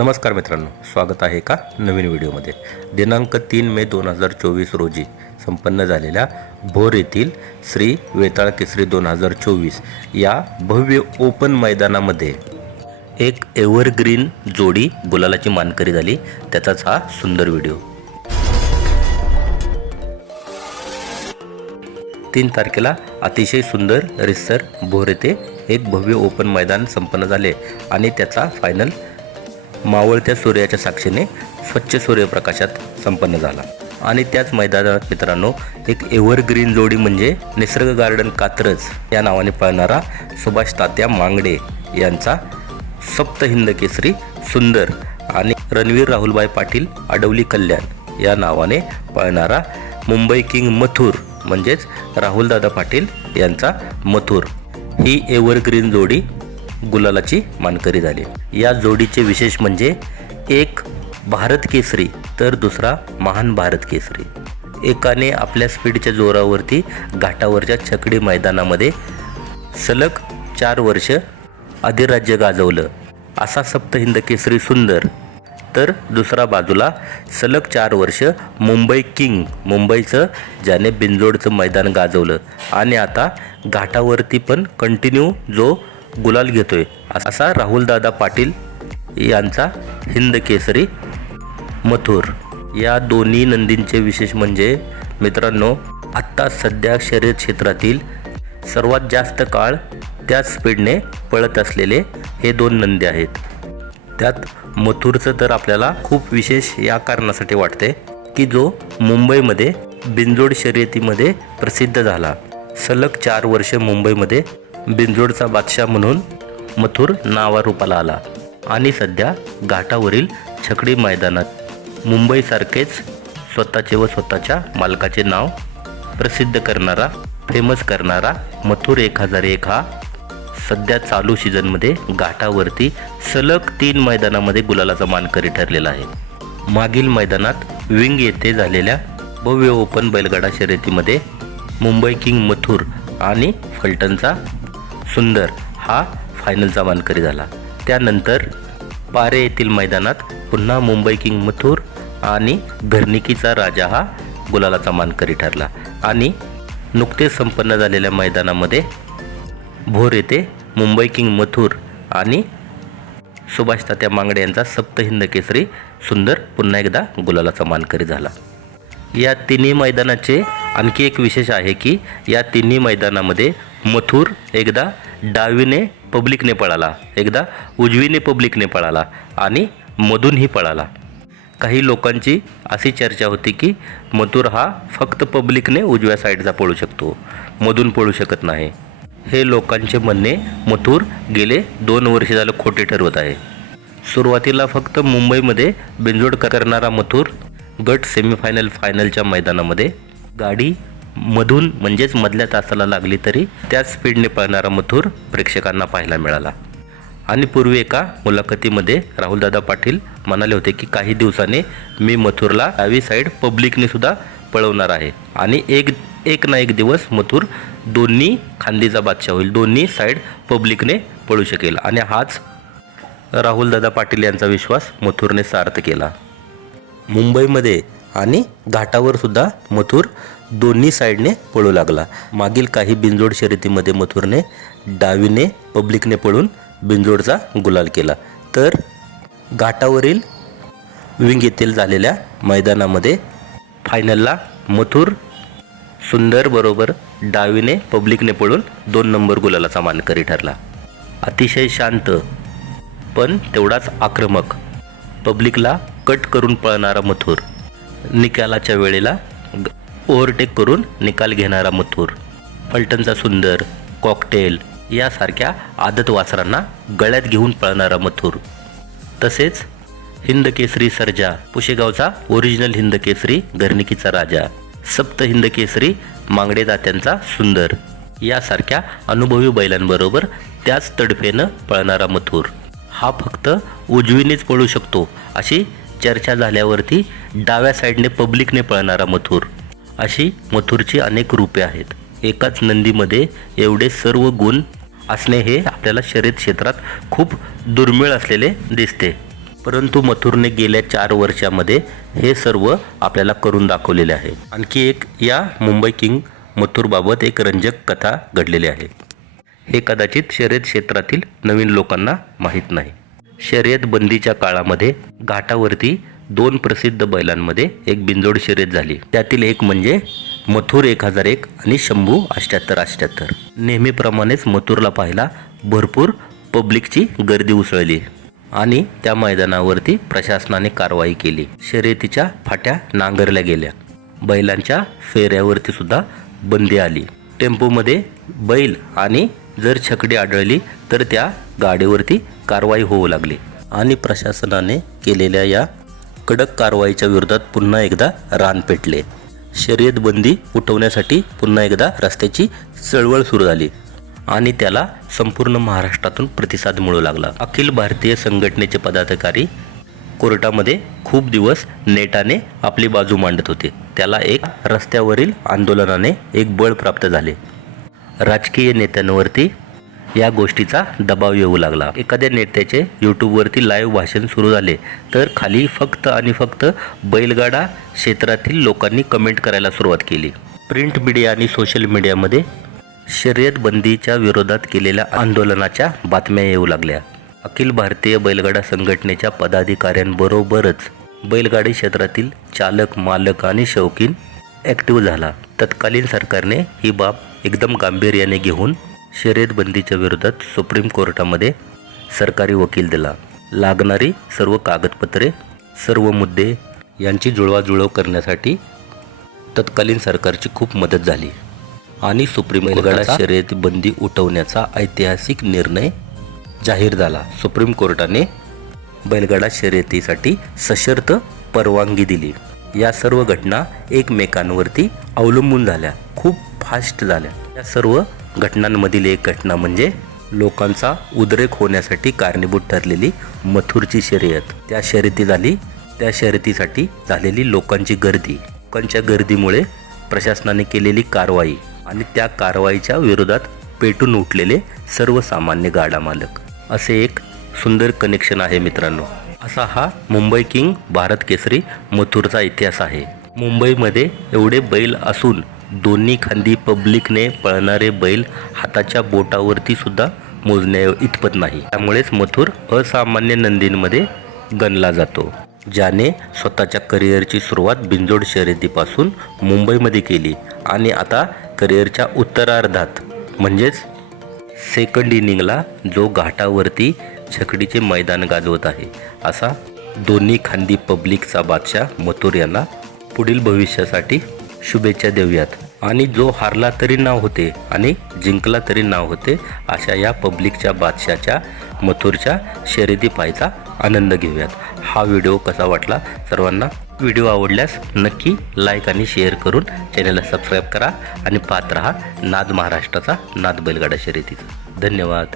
नमस्कार मित्रांनो स्वागत आहे का नवीन व्हिडिओमध्ये. दिनांक तीन मे दोन हजार चोवीस रोजी संपन्न झालेल्या भोर येथील श्री वेताळ केसरी दोन हजार चोवीस या भव्य ओपन मैदानामध्ये एक एव्हरग्रीन जोडी गुलालाची मानकरी झाली. त्याचाच हा सुंदर व्हिडिओ. तीन तारखेला अतिशय सुंदर रिसर भोर येथे एक भव्य ओपन मैदान संपन्न झाले आणि त्याचा फायनल मावळत्या सूर्याच्या साक्षीने स्वच्छ सूर्यप्रकाशात संपन्न झाला. आणि त्याच मैदानात मित्रांनो एक एव्हरग्रीन जोडी म्हणजे निसर्ग गार्डन कात्रज या नावाने पळणारा सुभाष तात्या मांगडे यांचा सप्त हिंद केसरी सुंदर आणि रणवीर राहुलभाई पाटील अडवली कल्याण या नावाने पळणारा मुंबई किंग मथुर म्हणजेच राहुलदादा पाटील यांचा मथुर. ही एव्हरग्रीन जोडी गुलालाची मानकरी झाली. या जोडीचे विशेष म्हणजे एक भारत केसरी तर दुसरा महान भारत केसरी. एकाने आपल्या स्पीडच्या जोरावरती घाटावरच्या छकडी मैदानामध्ये सलग चार वर्ष अधिराज्य गाजवलं. असा सप्तहिंद केसरी सुंदर तर दुसरा बाजूला सलग चार वर्ष मुंबई किंग मुंबईचं ज्याने बिंजोडचं मैदान गाजवलं. आणि आता घाटावरती पण कंटिन्यू जो गुलाल घेतोय. असा राहुलदादा पाटील यांचा हिंद केसरी मथुर. या दोन्ही नंदींचे विशेष म्हणजे मित्रांनो आत्ता सध्या शर्यत क्षेत्रातील सर्वात जास्त काळ त्याच स्पीडने पळत असलेले हे दोन नंदी आहेत. त्यात मथुरचं तर आपल्याला खूप विशेष या कारणासाठी वाटते की जो मुंबईमध्ये बिंजोड शर्यतीमध्ये प्रसिद्ध झाला. सलग चार वर्ष मुंबईमध्ये बिंजोडचा बादशाह म्हणून मथुर नावारूपाला आला. आणि सध्या घाटावरील छकडी मैदानात मुंबईसारखेच स्वतःचे व स्वतःच्या मालकाचे नाव प्रसिद्ध करणारा फेमस करणारा मथुर एक हजार एक हा सध्या चालू सीझनमध्ये घाटावरती सलग तीन मैदानामध्ये गुलालाचा मानकरी ठरलेला आहे. मागील मैदानात विंग येथे झालेल्या भव्य ओपन बैलगाडा शर्यतीमध्ये मुंबई किंग मथुर आणि फलटणचा सुंदर हा फायनलचा मानकरी झाला. त्यानंतर पारे येथील मैदानात पुन्हा मुंबई किंग मथुर आणि घरनिकीचा राजा हा गुलालाचा मानकरी ठरला. आणि नुकतेच संपन्न झालेल्या मैदानामध्ये भोर येथे मुंबई किंग मथुर आणि सुभाष तात्या मांगडे यांचा सप्तहिंद केसरी सुंदर पुन्हा एकदा गुलालाचा मानकरी झाला. या तिन्ही मैदानाचे आणखी एक विशेष आहे की या तिन्ही मैदानामध्ये मथुर एकदा डावीने पब्लिकने पळाला एकदा उजवीने पब्लिकने पळाला आणि मधूनही पळाला. काही लोकांची अशी चर्चा होती की मथुर हा फक्त पब्लिकने उजव्या साईडचा पळू शकतो मधून पळू शकत नाही. हे लोकांचे म्हणणे मथुर गेले दोन वर्ष झालं खोटे ठरवत आहे. सुरुवातीला फक्त मुंबईमध्ये बिंजोड करणारा मथुर गट सेमीफायनल फायनलच्या मैदानामध्ये गाडी मधून म्हणजेच मधल्या तासाला लागली तरी त्याच स्पीडने पळणारा मथुर प्रेक्षकांना पाहायला मिळाला. आणि पूर्वी एका मुलाखतीमध्ये राहुलदादा पाटील म्हणाले होते की काही दिवसाने मी मथुरला डावी साईड पब्लिकने सुद्धा पळवणार आहे. आणि एक एक ना एक दिवस मथुर दोन्ही खांदीचा बादशाह होईल. दोन्ही साईड पब्लिकने पळू शकेल. आणि हाच राहुलदादा पाटील यांचा विश्वास मथुरने सार्थ केला. मुंबईमध्ये आणि घाटावर सुद्धा मथुर दोन्ही साईडने पळू लागला. मागील काही बिंजोड शर्यतीमध्ये मथुरने डावीने पब्लिकने पळून बिंजोडचा गुलाल केला. तर घाटावरील विंग येथील झालेल्या मैदानामध्ये फायनलला मथुर सुंदर बरोबर डावीने पब्लिकने पळून दोन नंबर गुलालाचा मानकरी ठरला. अतिशय शांत पण तेवढाच आक्रमक. पब्लिकला कट करून पळणारा मथुर निकालाच्या वेळेला ग- ओव्हरटेक करून निकाल घेणारा मथुर फलटणचा सुंदर कॉकटेल यासारख्या आदत वासरांना गळ्यात घेऊन पळणारा मथुर. तसेच हिंद केसरी सर्जा पुशेगावचा ओरिजिनल हिंद केसरी राजा सप्त हिंद केसरी मांगडे दात्यांचा सुंदर यासारख्या अनुभवी बैलांबरोबर त्याच तडफेनं पळणारा मथुर. हा फक्त उजवीनेच पळू शकतो अशी चर्चा झाल्यावरती डाव्या साईडने पब्लिकने पळणारा मथुर. अशी मथुरची अनेक रूपे आहेत. एकाच नंदीमध्ये एवढे सर्व गुण असणे हे आपल्याला शर्यत क्षेत्रात खूप दुर्मिळ असलेले दिसते. परंतु मथुरने गेल्या चार वर्षामध्ये हे सर्व आपल्याला करून दाखवलेले आहे. आणखी एक या मुंबई किंग मथुरबाबत एक रंजक कथा घडलेली आहे. हे कदाचित शर्यत क्षेत्रातील नवीन लोकांना माहीत नाही. शर्यत बंदीच्या काळामध्ये घाटावरती दोन प्रसिद्ध बैलांमध्ये एक बिंजोड शर्यत झाली. त्यातील एक म्हणजे मथुर एक हजार एक आणि शंभू अष्ट्याहत्तर अष्ट्याहत्तर. नेहमीप्रमाणेच मथुरला पाहायला भरपूर पब्लिकची गर्दी उसळली आणि त्या मैदानावरती प्रशासनाने कारवाई केली. शर्यतीच्या फाट्या नांगरल्या गेल्या. बैलांच्या फेऱ्यावरती सुद्धा बंदी आली. टेम्पोमध्ये बैल आणि जर छकडी आढळली तर त्या गाडीवरती कारवाई होऊ लागली आणि प्रशासनाने केलेल्या या कडक कारवाईच्या विरोधात पुन्हा एकदा रान पेटले. शर्यत बंदी उठवण्यासाठी पुन्हा एकदा रस्त्याची चळवळ सुरू झाली आणि त्याला संपूर्ण महाराष्ट्रातून प्रतिसाद मिळू लागला. अखिल भारतीय संघटनेचे पदाधिकारी कोर्टामध्ये खूप दिवस नेटाने आपली बाजू मांडत होते. त्याला एक रस्त्यावरील आंदोलनाने एक बळ प्राप्त झाले. राजकीय नेत्यांवरती या गोष्टीचा दबाव येऊ लागला. एखाद्या नेत्याचे यूट्यूबवरती लाईव्ह भाषण सुरू झाले तर खाली फक्त आणि फक्त बैलगाडा क्षेत्रातील लोकांनी कमेंट करायला सुरुवात केली. प्रिंट मीडिया आणि सोशल मीडियामध्ये शर्यत बंदीच्या विरोधात केलेल्या आंदोलनाच्या बातम्या येऊ लागल्या. अखिल भारतीय बैलगाडा संघटनेच्या पदाधिकाऱ्यांबरोबरच बैलगाडी क्षेत्रातील चालक मालक आणि शौकीन ॲक्टिव्ह झाला. तत्कालीन सरकारने ही बाब एकदम गांभीर्याने घेऊन शर्यत बंदीच्या विरोधात सुप्रीम कोर्टामध्ये सरकारी वकील दिला. लागणारी सर्व कागदपत्रे सर्व मुद्दे यांची जुळवाजुळव करण्यासाठी तत्कालीन सरकारची खूप मदत झाली. आणि सुप्रीम कोर्टाचा शर्यत बंदी उठवण्याचा ऐतिहासिक निर्णय जाहीर झाला. सुप्रीम कोर्टाने बैलगाडा शर्यतीसाठी सशर्त परवानगी दिली. या सर्व घटना एकमेकांवरती अवलंबून झाल्या. खूप फास्ट झाल्या. या सर्व घटनांमधील एक घटना म्हणजे लोकांचा उद्रेक होण्यासाठी कारणीभूत ठरलेली मथुरची शर्यत. त्या शर्यती झाली त्या शर्यतीसाठी झालेली लोकांची गर्दी. लोकांच्या गर्दीमुळे प्रशासनाने केलेली कारवाई आणि त्या कारवाईच्या विरोधात पेटून उठलेले सर्वसामान्य गाडा मालक. असे एक सुंदर कनेक्शन आहे मित्रांनो. असा हा मुंबई किंग भारत केसरी मथुरचा इतिहास आहे. मुंबईमध्ये एवढे बैल असून दोन्ही खांदी पब्लिकने पळणारे बैल हाताच्या बोटावरती सुद्धा मोजण्या इतपत नाही. त्यामुळेच मथुर असामान्य नंदींमध्ये गणला जातो ज्याने स्वतःच्या करिअरची सुरुवात बिंजोड शर्यतीपासून मुंबईमध्ये केली आणि आता करिअरच्या उत्तरार्धात म्हणजेच सेकंड इनिंगला जो घाटावरती छकडीचे मैदान गाजवत आहे असा दोन्ही खांदी पब्लिकचा बादशाह मथुर यांना पुढील भविष्यासाठी शुभेच्छा देऊयात. आणि जो हारला तरी नाव होते आणि जिंकला तरी नाव होते अशा या पब्लिकच्या बादशाच्या मथुरच्या शर्यती पाहायचा आनंद घेऊयात. हा व्हिडिओ कसा वाटला सर्वांना व्हिडिओ आवडल्यास नक्की लाईक आणि शेअर करून चॅनलला सबस्क्राईब करा आणि पाहत रहा नाद महाराष्ट्राचा नाद बैलगाडा शर्यतीचा. धन्यवाद.